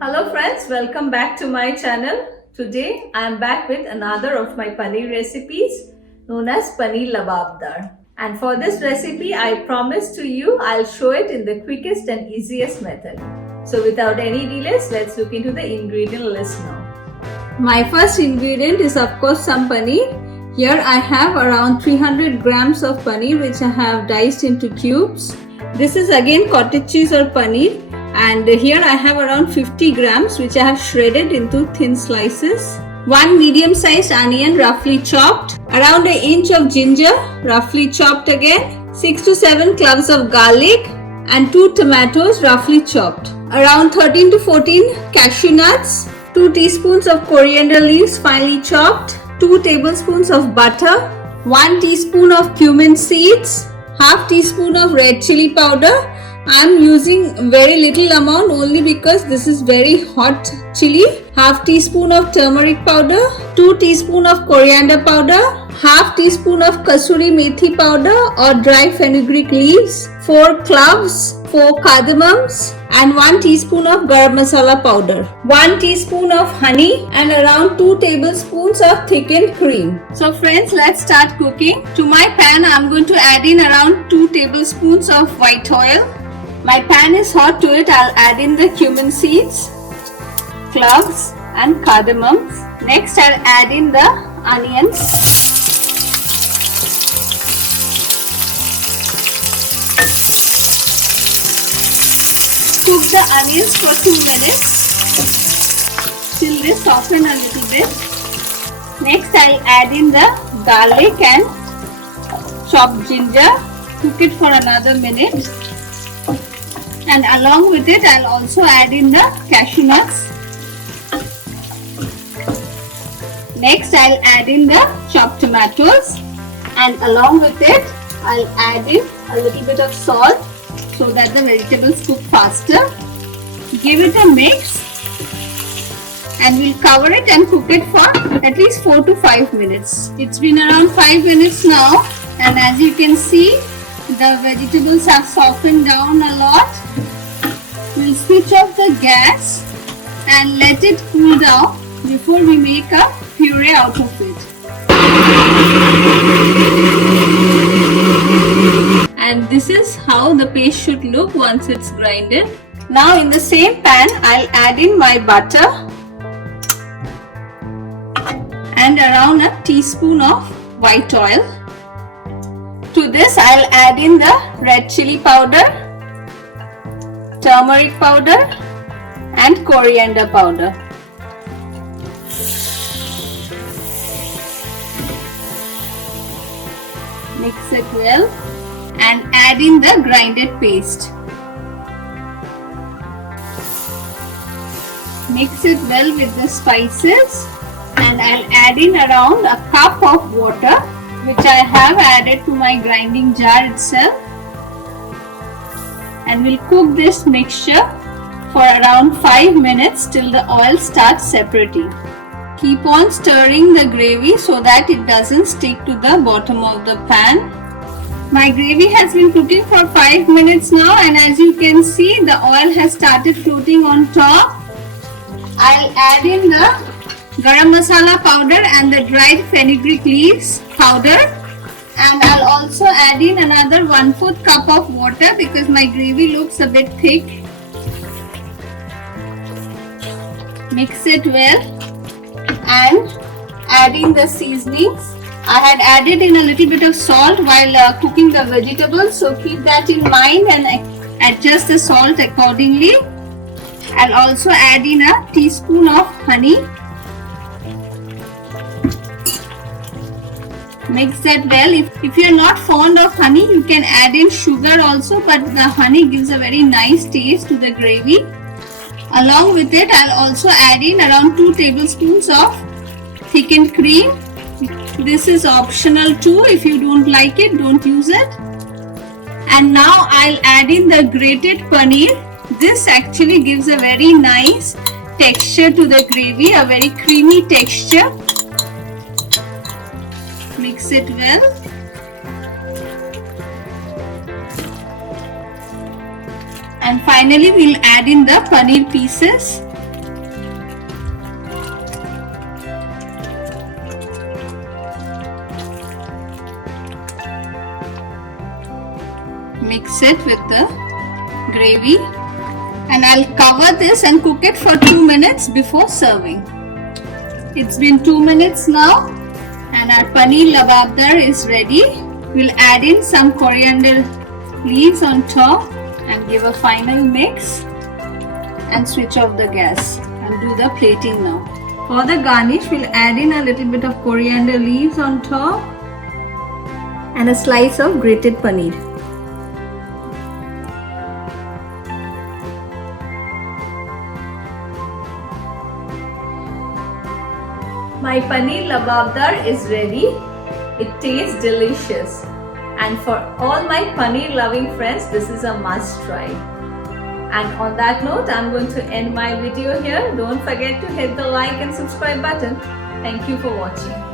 Hello friends, welcome back to my channel. Today I am back with another of my paneer recipes known as Paneer Lababdar. And for this recipe I promise to you I'll show it in the quickest and easiest method. So without any delays, let's look into the ingredient list now. My first ingredient is of course some paneer. Here I have around 300 grams of paneer which I have diced into cubes. This is again cottage cheese or paneer. And here I have around 50 grams which I have shredded into thin slices. 1 medium sized onion roughly chopped. Around an inch of ginger roughly chopped again. 6 to 7 cloves of garlic and 2 tomatoes roughly chopped. Around 13 to 14 cashew nuts. 2 teaspoons of coriander leaves finely chopped. 2 tablespoons of butter. 1 teaspoon of cumin seeds. Half teaspoon of red chilli powder. I am using very little amount only because this is very hot chili. Half teaspoon of turmeric powder, 2 teaspoon of coriander powder, half teaspoon of kasuri methi powder or dry fenugreek leaves, 4 cloves, 4 cardamoms and 1 teaspoon of garam masala powder, 1 teaspoon of honey and around 2 tablespoons of thickened cream. So friends, let's start cooking. To my pan I am going to add in around 2 tablespoons of white oil. My pan is hot. To it I'll add in the cumin seeds, cloves and cardamoms. Next I'll add in the onions. Cook the onions for 2 minutes till they soften a little bit. Next I'll add in the garlic and chopped ginger. Cook it for another minute. And along with it I'll also add in the cashew nuts. Next I'll add in the chopped tomatoes and along with it I'll add in a little bit of salt so that the vegetables cook faster. Give it a mix and we'll cover it and cook it for at least 4 to 5 minutes. It's been around 5 minutes now and as you can see the vegetables have softened down a lot. We'll switch off the gas and let it cool down before we make a puree out of it. And this is how the paste should look once it's grinded. Now in the same pan I'll add in my butter and around a teaspoon of white oil. To this I'll add in the red chilli powder, turmeric powder and coriander powder. Mix it well and add in the grinded paste. Mix it well with the spices and I'll add in around a cup of water which I have added to my grinding jar itself. And we'll cook this mixture for around 5 minutes till the oil starts separating. Keep on stirring the gravy so that it doesn't stick to the bottom of the pan. My gravy has been cooking for 5 minutes now and as you can see the oil has started floating on top. I'll add in the garam masala powder and the dried fenugreek leaves powder. And I'll also add in another 1/4 cup of water because my gravy looks a bit thick. Mix it well and add in the seasonings. I had added in a little bit of salt while cooking the vegetables, so keep that in mind and adjust the salt accordingly. I'll also add in a teaspoon of honey. Mix that well. If you are not fond of honey, you can add in sugar also, but the honey gives a very nice taste to the gravy. Along with it, I'll also add in around 2 tablespoons of thickened cream. This is optional too. If you don't like it, don't use it. And now I'll add in the grated paneer. This actually gives a very nice texture to the gravy, a very creamy texture. Mix it well. And finally we'll add in the paneer pieces. mix it with the gravy, and I'll cover this and cook it for 2 minutes before serving. It's been 2 minutes now and our Paneer Lababdar is ready. We'll add in some coriander leaves on top and give a final mix and switch off the gas and do the plating now. For the garnish, we'll add in a little bit of coriander leaves on top and a slice of grated paneer. My Paneer Lababdar is ready. It tastes delicious. And for all my paneer loving friends, this is a must try. And on that note, I'm going to end my video here. Don't forget to hit the like and subscribe button. Thank you for watching.